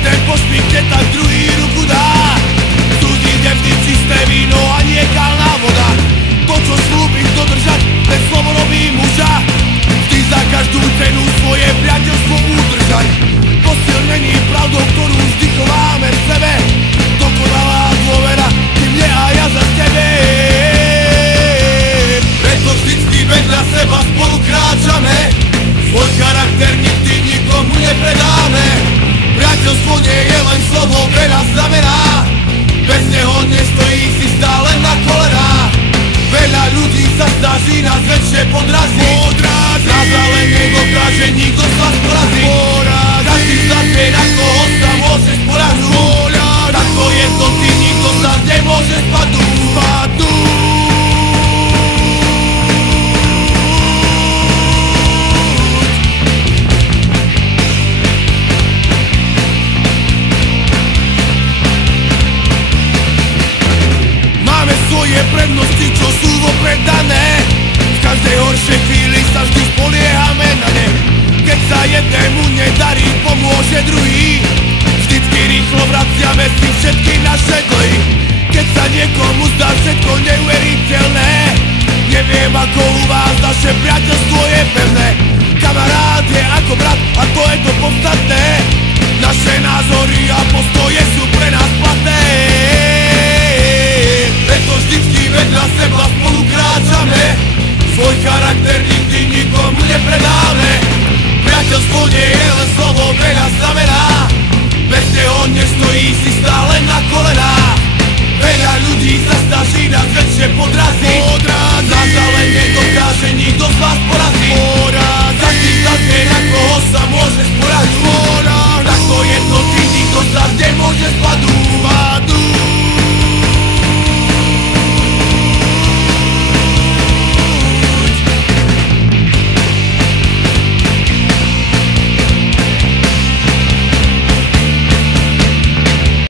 Jeden pošpíkne, tak druhý ruku dá. Cudzí vždy čisté víno a nie kalná voda. To, čo slúbiš dodržať, ten slovo robí muža. Vždy za každú cenu svoje priateľstvo udržať. Posilnení pravdou, ktorú vždy chováme v sebe. Dokonalá dôvera, ty mne a ja za tebe. Preto vždycky vedľa seba spolu kráčame. Svoj charakter nikdy nikomu nepredáme. Priateľstvo nie je len slovo, veľa znamená. Bez neho nestojí si stále na kolenách. Veľa ľudí sa snaží nás väčšie podraziť. Nás ale nedokáže nikto z vás poraziť. Každý sa vie, na koho sa môže spoľahnúť. Takto je to, ty nikto z nás nemôže spadnúť. Svoje prednosti, čo sú vopred dané. V každej horšej chvíli sa vždy spoliehame na ne. Keď sa jednému nedarí, pomôže druhý. Vždycky rýchlo vraciame si všetky naše dlhy. Keď sa niekomu zdá všetko neuveriteľné, neviem ako u vás, naše priateľstvo je pevné. Kamarád je ako brat a to je to podstatné. Naše názory a postoje sú pre nás platné. Preto vždycky vedľa seba spolu kráčame. Svoj charakter nikdy nikomu nepredáme. Priateľstvo nie je len slovo, veľa znamená. Bez neho nestojí si stále